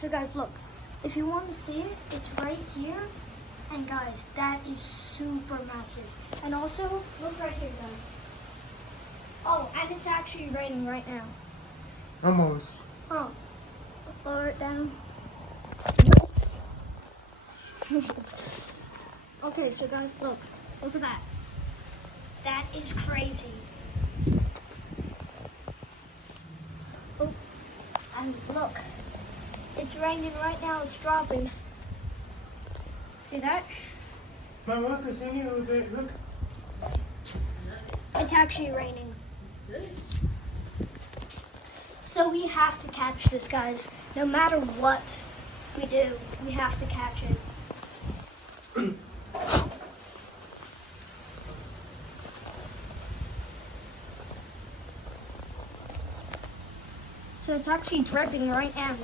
So guys, look. If you want to see it, it's right here. And guys, that is super massive. And also, look right here, guys. Oh, and it's actually raining right now. Almost. Oh, lower it down. Okay, so guys, look at that. That is crazy. Oh, and look, it's raining right now. It's dropping. See that? My work is in here a little bit. Look. It's actually raining. So we have to catch this, guys. No matter what we do, we have to catch it. So it's actually dripping right now.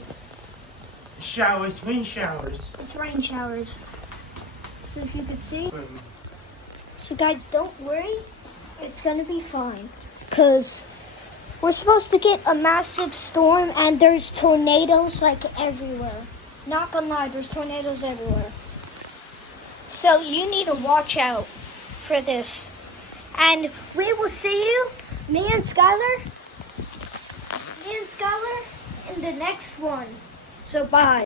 Showers, wind showers. It's rain showers. So if you could see. So guys, don't worry. It's gonna be fine. Because we're supposed to get a massive storm and there's tornadoes like everywhere. Not gonna lie, there's tornadoes everywhere. So you need to watch out for this. And we will see you, me and Skylar, in the next one. So bye.